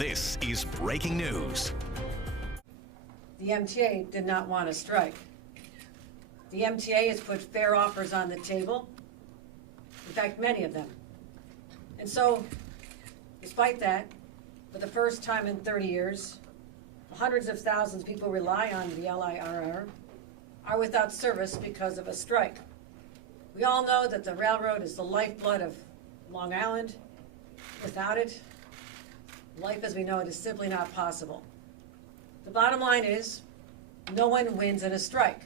This is breaking news. The MTA did not want to strike. The MTA has put fair offers on the table, in fact, many of them. And so, despite that, for the first time in 30 years, hundreds of thousands of people who rely on the LIRR are without service because of a strike. We all know that the railroad is the lifeblood of Long Island. Without it, life as we know it is simply not possible. The bottom line is, no one wins in a strike.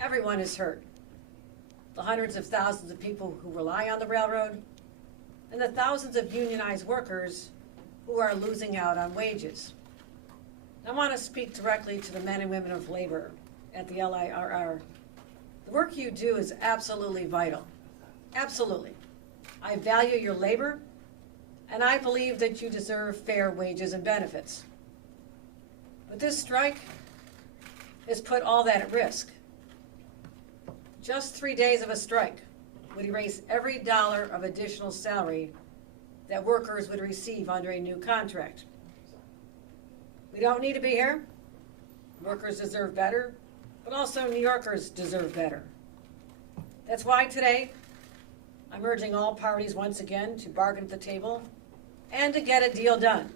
Everyone is hurt. The hundreds of thousands of people who rely on the railroad, and the thousands of unionized workers who are losing out on wages. I want to speak directly to the men and women of labor at the LIRR. The work you do is absolutely vital. Absolutely. I value your labor, and I believe that you deserve fair wages and benefits. But this strike has put all that at risk. Just 3 days of a strike would erase every dollar of additional salary that workers would receive under a new contract. We don't need to be here. Workers deserve better, but also New Yorkers deserve better. That's why today I'm urging all parties once again to bargain at the table and to get a deal done.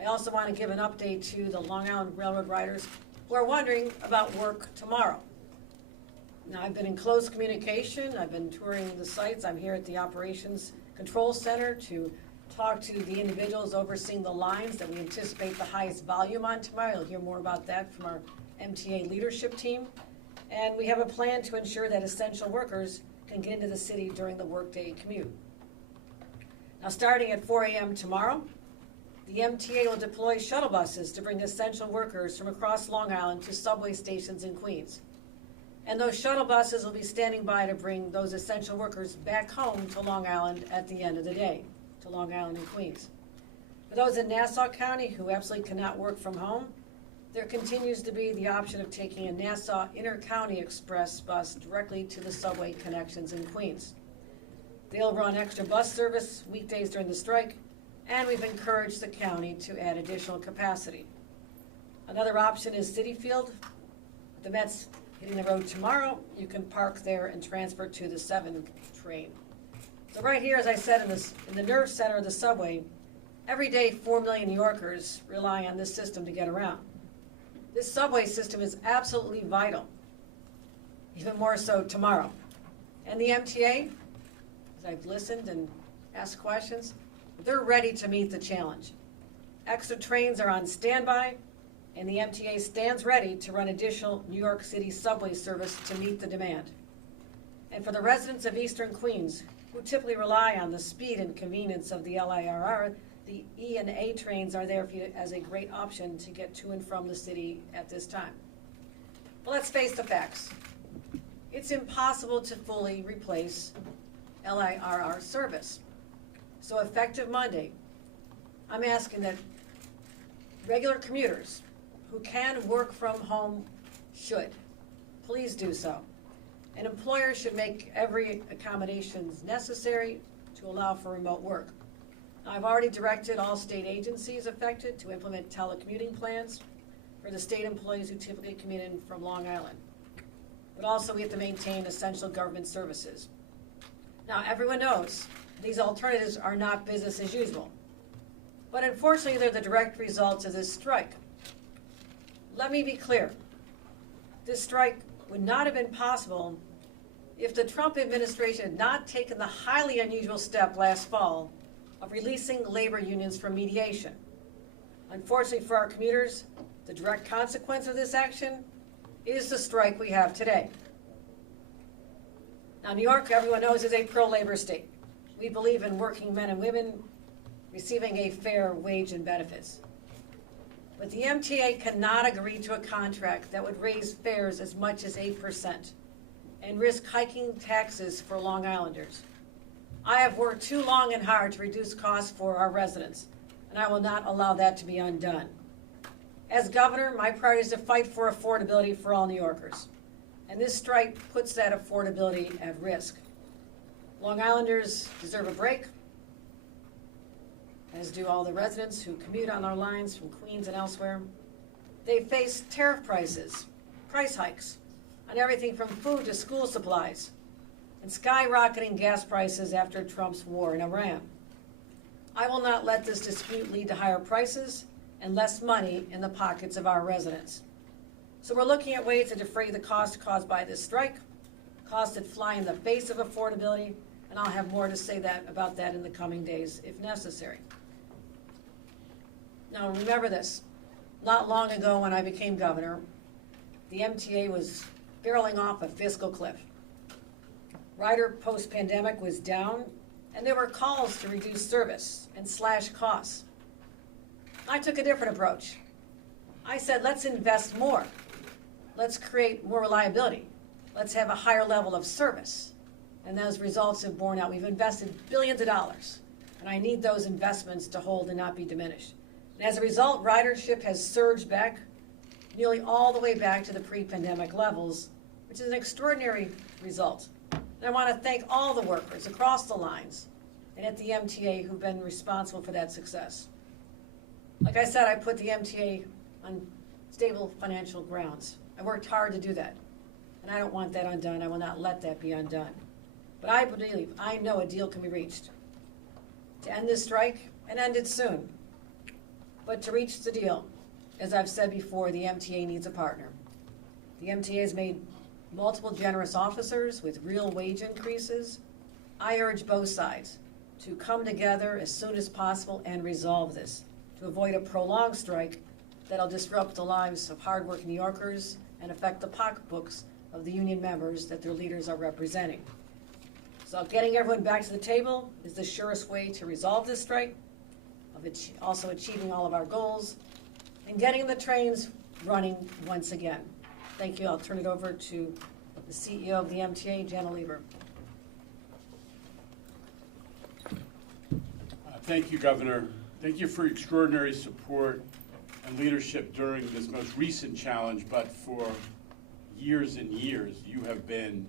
I also want to give an update to the Long Island Railroad riders who are wondering about work tomorrow. Now, I've been in close communication. I've been touring the sites. I'm here at the Operations Control Center to talk to the individuals overseeing the lines that we anticipate the highest volume on tomorrow. You'll hear more about that from our MTA leadership team. And we have a plan to ensure that essential workers can get into the city during the workday commute. Now, starting at 4 a.m. tomorrow, the MTA will deploy shuttle buses to bring essential workers from across Long Island to subway stations in Queens. And those shuttle buses will be standing by to bring those essential workers back home to Long Island at the end of the day, to Long Island and Queens. For those in Nassau County who absolutely cannot work from home, there continues to be the option of taking a Nassau Inter-County Express bus directly to the subway connections in Queens. They'll run extra bus service weekdays during the strike, and we've encouraged the county to add additional capacity. Another option is Citi Field. The Mets hitting the road tomorrow, you can park there and transfer to the 7 train. So right here, as I said, in the nerve center of the subway, every day 4 million New Yorkers rely on this system to get around. This subway system is absolutely vital, even more so tomorrow. And the MTA, as I've listened and asked questions, they're ready to meet the challenge. Extra trains are on standby, and the MTA stands ready to run additional New York City subway service to meet the demand. And for the residents of Eastern Queens, who typically rely on the speed and convenience of the LIRR, the E and A trains are there for you as a great option to get to and from the city at this time. But let's face the facts. It's impossible to fully replace LIRR service. So effective Monday, I'm asking that regular commuters who can work from home should. Please do so. And employers should make every accommodations necessary to allow for remote work. Now, I've already directed all state agencies affected to implement telecommuting plans for the state employees who typically commute in from Long Island. But also we have to maintain essential government services. Now, everyone knows these alternatives are not business as usual. But unfortunately, they're the direct results of this strike. Let me be clear. This strike would not have been possible if the Trump administration had not taken the highly unusual step last fall of releasing labor unions from mediation. Unfortunately for our commuters, the direct consequence of this action is the strike we have today. Now, New York, everyone knows, is a pro-labor state. We believe in working men and women receiving a fair wage and benefits. But the MTA cannot agree to a contract that would raise fares as much as 8% and risk hiking taxes for Long Islanders. I have worked too long and hard to reduce costs for our residents, and I will not allow that to be undone. As governor, my priority is to fight for affordability for all New Yorkers, and this strike puts that affordability at risk. Long Islanders deserve a break. as do all the residents who commute on our lines from Queens and elsewhere. They face tariff prices, price hikes on everything from food to school supplies, and skyrocketing gas prices after Trump's war in Iran. I will not let this dispute lead to higher prices and less money in the pockets of our residents. So we're looking at ways to defray the cost caused by this strike, costs that fly in the face of affordability, and I'll have more to say about that in the coming days if necessary. Now remember this, not long ago when I became governor, the MTA was barreling off a fiscal cliff. Rider post-pandemic was down, and there were calls to reduce service and slash costs. I took a different approach. I said, let's invest more. Let's create more reliability. Let's have a higher level of service. And those results have borne out. We've invested billions of dollars, and I need those investments to hold and not be diminished. And as a result, ridership has surged back, nearly all the way back to the pre-pandemic levels, which is an extraordinary result. And I want to thank all the workers across the lines and at the MTA who've been responsible for that success. Like I said, I put the MTA on stable financial grounds. I worked hard to do that, and I don't want that undone. I will not let that be undone. But I know a deal can be reached to end this strike and end it soon. But to reach the deal, as I've said before, the MTA needs a partner. The MTA has made multiple generous offers with real wage increases. I urge both sides to come together as soon as possible and resolve this, to avoid a prolonged strike that'll disrupt the lives of hardworking New Yorkers and affect the pocketbooks of the union members that their leaders are representing. So getting everyone back to the table is the surest way to resolve this strike, of also achieving all of our goals, and getting the trains running once again. Thank you. I'll turn it over to the CEO of the MTA, Jana LIRR. Thank you, Governor. Thank you for extraordinary support and leadership during this most recent challenge, but for years and years, you have been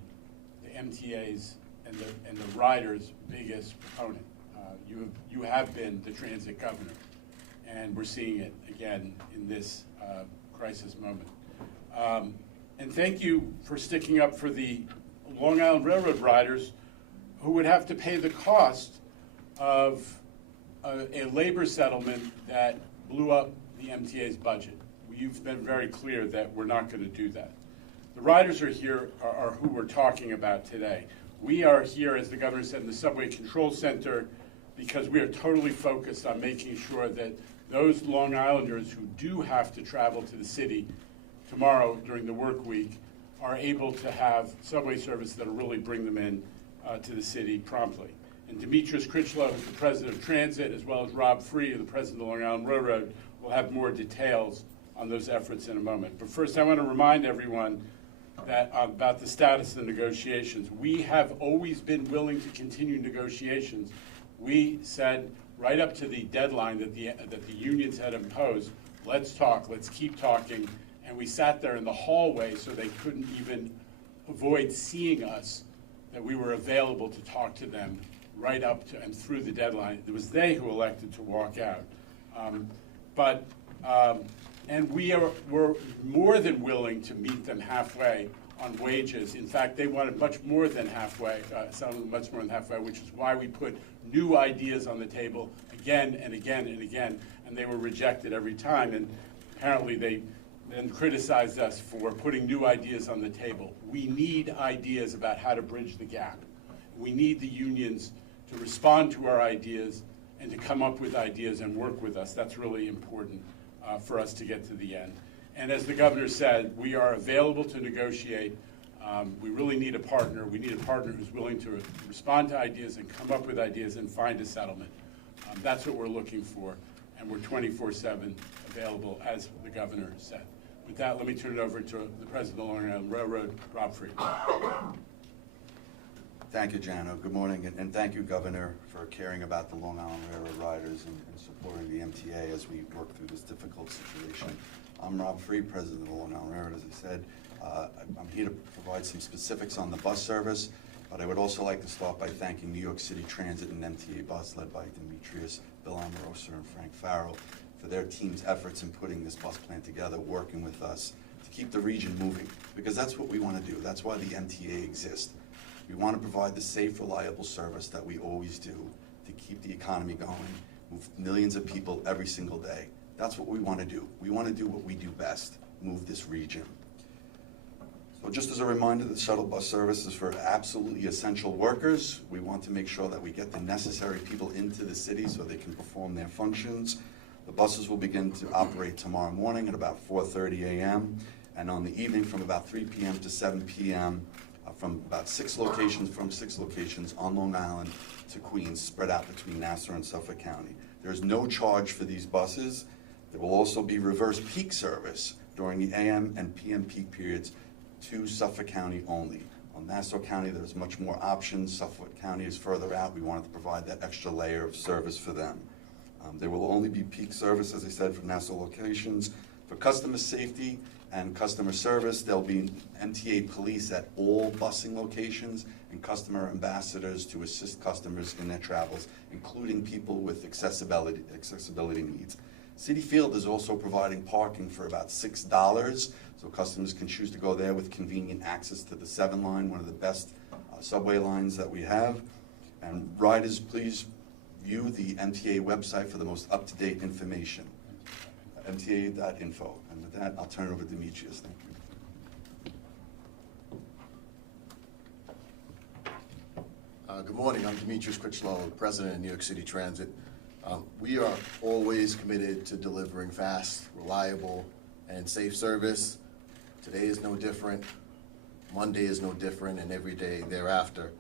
the MTA's and the riders' biggest proponent. You have been the transit governor, and we're seeing it again in this crisis moment. And thank you for sticking up for the Long Island Railroad riders who would have to pay the cost of a labor settlement that blew up the MTA's budget. You've been very clear that we're not going to do that. The riders are here, are who we're talking about today. We are here, as the governor said, in the Subway Control Center because we are totally focused on making sure that those Long Islanders who do have to travel to the city tomorrow during the work week are able to have subway service that will really bring them in to the city promptly. And Demetrius Critchlow, who's the president of Transit, as well as Rob Free, the president of the Long Island Railroad, will have more details on those efforts in a moment. But first, I want to remind everyone that about the status of the negotiations. We have always been willing to continue negotiations. We said right up to the deadline that the unions had imposed, let's talk, let's keep talking. And we sat there in the hallway so they couldn't even avoid seeing us, that we were available to talk to them right up to and through the deadline. It was they who elected to walk out. And we're more than willing to meet them halfway on wages. In fact, they wanted much more than halfway, some of them much more than halfway, which is why we put new ideas on the table again and again and again, and they were rejected every time. And apparently they then criticized us for putting new ideas on the table. We need ideas about how to bridge the gap. We need the unions to respond to our ideas and to come up with ideas and work with us. That's really important for us to get to the end. And as the governor said, we are available to negotiate. We really need a partner. We need a partner who's willing to respond to ideas and come up with ideas and find a settlement. That's what we're looking for, and we're 24/7 available, as the governor said. With that, let me turn it over to the president of the Long Island Railroad, Rob Free. Thank you, Jano. Good morning, and thank you, Governor, for caring about the Long Island Railroad riders and supporting the MTA as we work through this difficult situation. I'm Rob Free, president of the Long Island Railroad. As I said, I'm here to provide some specifics on the bus service. But I would also like to start by thanking New York City Transit and MTA Bus, led by Demetrius, Bill Amorosa, and Frank Farrell, for their team's efforts in putting this bus plan together, working with us to keep the region moving, because that's what we want to do. That's why the MTA exists. We want to provide the safe, reliable service that we always do to keep the economy going, move millions of people every single day. That's what we want to do. We want to do what we do best, move this region. So just as a reminder, the shuttle bus service is for absolutely essential workers. We want to make sure that we get the necessary people into the city so they can perform their functions. The buses will begin to operate tomorrow morning at about 4:30 a.m. and on the evening from about 3 p.m. to 7 p.m. From about 6 locations on Long Island to Queens, spread out between Nassau and Suffolk County. There's no charge for these buses. There will also be reverse peak service during the AM and PM peak periods to Suffolk County only. On Nassau County, there's much more options. Suffolk County is further out. We wanted to provide that extra layer of service for them. There will only be peak service, as I said, for Nassau locations. For customer safety and customer service, there'll be MTA police at all busing locations and customer ambassadors to assist customers in their travels, including people with accessibility needs. City Field is also providing parking for about $6, so customers can choose to go there with convenient access to the 7 line, one of the best subway lines that we have. And riders, please view the MTA website for the most up-to-date information, mta.info. And with that, I'll turn it over to Demetrius. Thank you. Good morning. I'm Demetrius Critchlow, President of New York City Transit. We are always committed to delivering fast, reliable, and safe service. Today is no different. Monday is no different, and every day thereafter.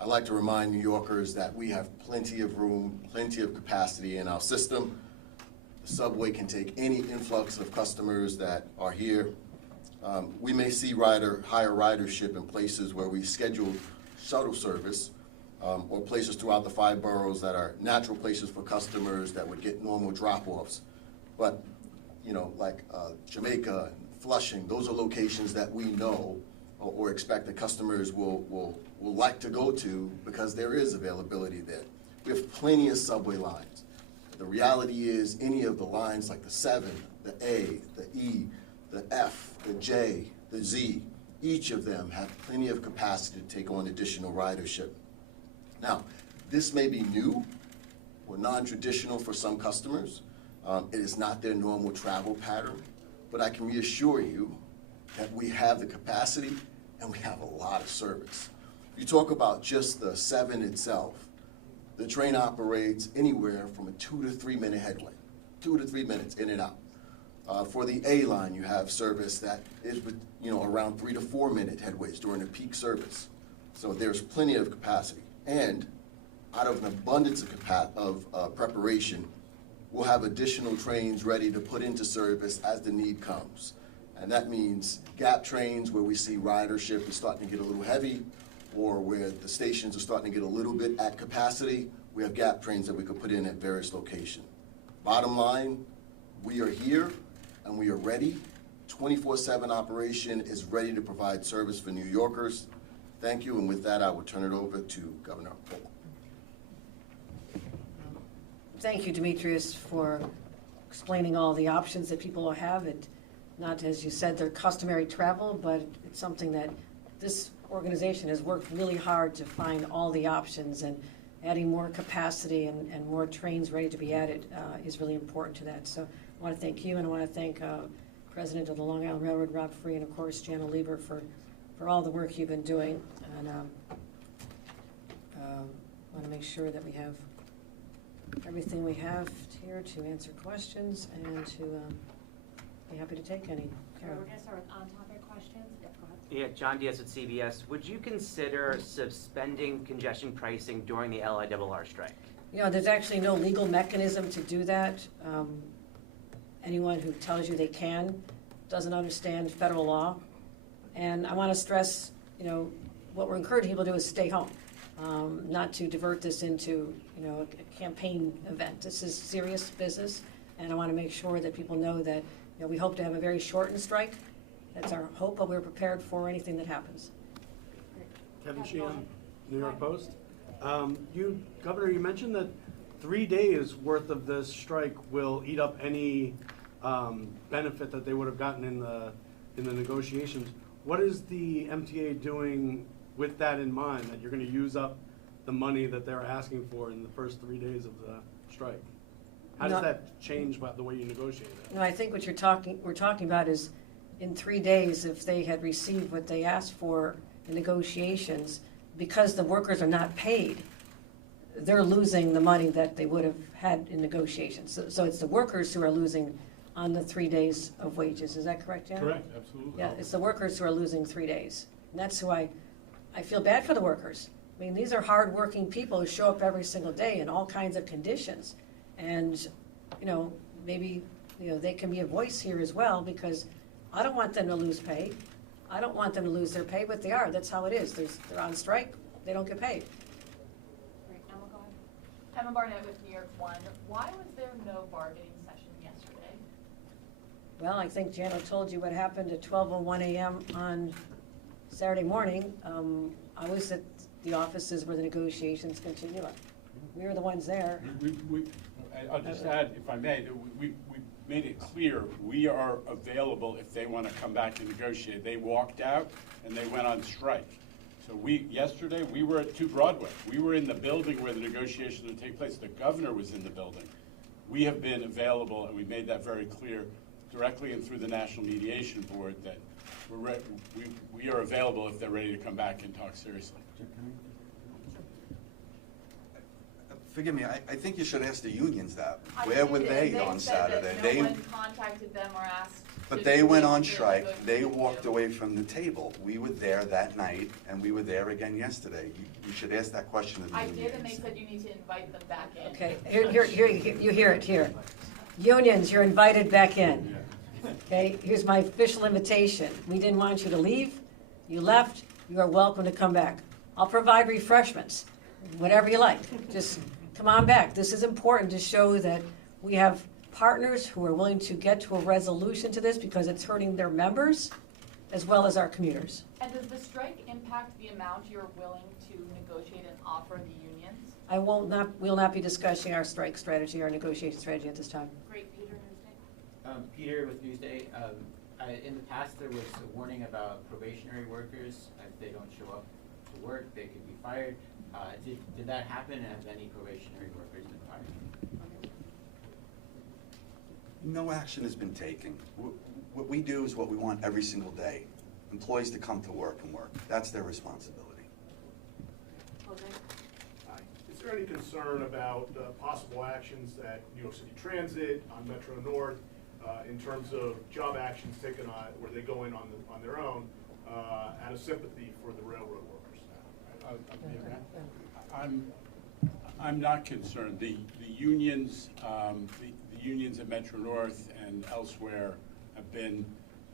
I'd like to remind New Yorkers that we have plenty of room, plenty of capacity in our system. The subway can take any influx of customers that are here. We may see higher ridership in places where we schedule shuttle service, or places throughout the 5 boroughs that are natural places for customers that would get normal drop-offs. But, like Jamaica, Flushing, those are locations that we know or expect that customers will like to go to because there is availability there. We have plenty of subway lines. The reality is any of the lines like the 7, the A, the E, the F, the J, the Z, each of them have plenty of capacity to take on additional ridership. Now, this may be new or non-traditional for some customers. It is not their normal travel pattern, but I can reassure you that we have the capacity and we have a lot of service. If you talk about just the 7 itself, the train operates anywhere from a 2 to 3 minute headway, 2 to 3 minutes in and out. For the A line, you have service that is around 3 to 4 minute headways during the peak service. So there's plenty of capacity. And out of an abundance of preparation, we'll have additional trains ready to put into service as the need comes. And that means gap trains where we see ridership is starting to get a little heavy, or where the stations are starting to get a little bit at capacity, we have gap trains that we could put in at various locations. Bottom line, we are here and we are ready. 24/7 operation is ready to provide service for New Yorkers. Thank you, and with that, I will turn it over to Governor Hochul. Thank you, Demetrius, for explaining all the options that people will have. It, not, as you said, their customary travel, but it's something that this organization has worked really hard to find all the options, and adding more capacity and more trains ready to be added is really important to that. So I want to thank you, and I want to thank President of the Long Island Railroad, Rob Free, and of course, Jana Lieber for all the work you've been doing. And want to make sure that we have everything we have here to answer questions and to be happy to take any. Sure, we're going to start with on-topic questions. Yep, go ahead. Yeah, John Diaz with CBS. Would you consider suspending congestion pricing during the LIRR strike? There's actually no legal mechanism to do that. Anyone who tells you they can doesn't understand federal law. And I want to stress, what we're encouraging people to do is stay home, not to divert this into, a campaign event. This is serious business, and I want to make sure that people know that, we hope to have a very shortened strike. That's our hope, but we're prepared for anything that happens. Kevin Sheehan. New York Post. Governor, you mentioned that 3 days worth of this strike will eat up any benefit that they would have gotten in the negotiations. What is the MTA doing with that in mind, that you're going to use up the money that they're asking for in the first 3 days of the strike? How does that change the way you negotiate it? No, I think what we're talking about is in 3 days, if they had received what they asked for in negotiations, because the workers are not paid, they're losing the money that they would have had in negotiations. So it's the workers who are losing on the 3 days of wages. Is that correct, Jan? Correct, absolutely. Yeah, it's the workers who are losing 3 days. And that's who I feel bad for the workers. I mean, these are hardworking people who show up every single day in all kinds of conditions. And, maybe, they can be a voice here as well, because I don't want them to lose pay. I don't want them to lose their pay, but they are. That's how it is. They're on strike. They don't get paid. Great, Emma, go ahead. Emma Barnett with New York One. Why was there no bargaining session yesterday? Well, I think Jana told you what happened at 12:01 a.m. on Saturday morning. I was at the offices where the negotiations continue. We were the ones there. I'll just add, if I may, that we made it clear, we are available if they want to come back and negotiate. They walked out and they went on strike. So yesterday, we were at 2 Broadway. We were in the building where the negotiations would take place. The governor was in the building. We have been available, and we made that very clear directly and through the National Mediation Board, that we are available if they're ready to come back and talk seriously. Forgive me, I think you should ask the unions that. I Where did, were and they on said Saturday? that no one contacted them or asked. But to they do went what on they're strike, they negotiating walked to. away from the table. We were there that night, and we were there again yesterday. You should ask that question of the I unions. did, and they said you need to invite them back in. Okay, here, you hear it here. Unions, you're invited back in. Okay, here's my official invitation. We didn't want you to leave. You left. You are welcome to come back. I'll provide refreshments, whatever you like. Just come on back. This is important to show that we have partners who are willing to get to a resolution to this, because it's hurting their members as well as our commuters. And does the strike impact the amount you're willing to negotiate and offer the unions? We'll not be discussing our strike strategy, our negotiation strategy at this time. Great, Peter, Newsday. Peter with Newsday. In the past, there was a warning about probationary workers. If they don't show up to work, they could be fired. Did that happen, and have any probationary workers been fired? No action has been taken. What we do is what we want every single day. Employees to come to work and work. That's their responsibility. Jose? Is there any concern about possible actions at New York City Transit, on Metro North, in terms of job actions taken on, where they go in on their own, out of sympathy for the railroad workers? I'm not concerned. The unions, the unions at Metro North and elsewhere have been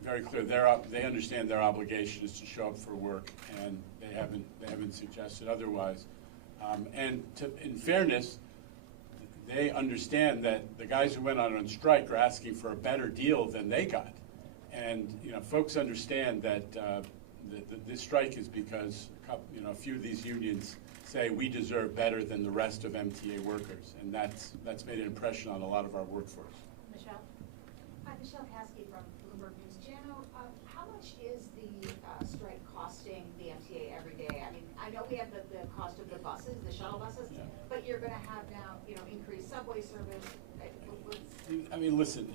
very clear. They understand their obligation is to show up for work, and they haven't suggested otherwise. In fairness, they understand that the guys who went on strike are asking for a better deal than they got. And folks understand that this strike is because a few of these unions say we deserve better than the rest of MTA workers, and that's made an impression on a lot of our workforce. Michelle? Hi, Michelle Caskey from Bloomberg News. Jano, how much is the strike costing the MTA every day? I mean, I know we have the cost of the buses, the shuttle buses, Yeah. but you're going to have now, increased subway service. I mean, listen,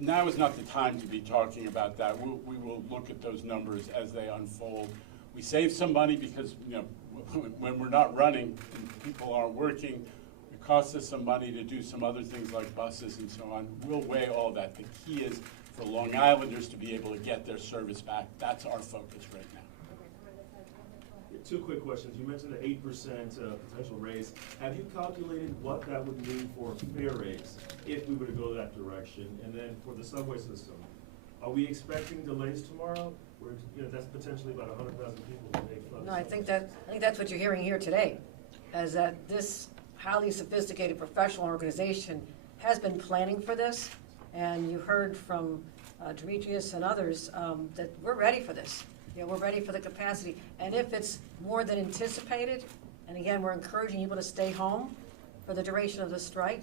now is not the time to be talking about that. We will look at those numbers as they unfold. We save some money because, when we're not running and people aren't working, it costs us some money to do some other things like buses and so on. We'll weigh all that. The key is for Long Islanders to be able to get their service back. That's our focus right now. Two quick questions. You mentioned an 8% potential raise. Have you calculated what that would mean for fare raise if we were to go that direction? And then for the subway system, are we expecting delays tomorrow? Where that's potentially about 100,000 people who take flood. No, I think that's what you're hearing here today, is that this highly sophisticated professional organization has been planning for this, and you heard from Demetrius and others that we're ready for this. Yeah, we're ready for the capacity. And if it's more than anticipated, and again, we're encouraging people to stay home for the duration of the strike.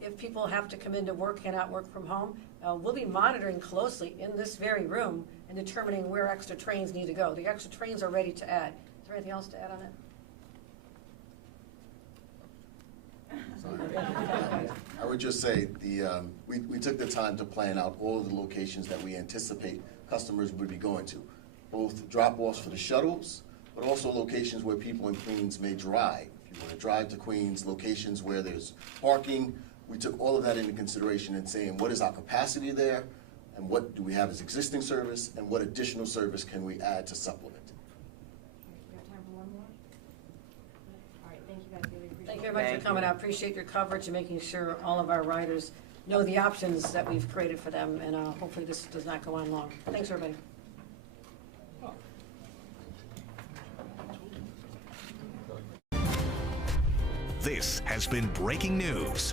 If people have to come into work, cannot work from home, we'll be monitoring closely in this very room and determining where extra trains need to go. The extra trains are ready to add. Is there anything else to add on that? I would just say, we took the time to plan out all of the locations that we anticipate customers would be going to, both drop-offs for the shuttles, but also locations where people in Queens may drive. If you want to drive to Queens, locations where there's parking, we took all of that into consideration in saying, what is our capacity there, and what do we have as existing service, and what additional service can we add to supplement? We have time for one more? All right, thank you guys, really appreciate it. Thank you very much for coming. I appreciate your coverage and making sure all of our riders know the options that we've created for them, and hopefully this does not go on long. Thanks, everybody. This has been breaking news.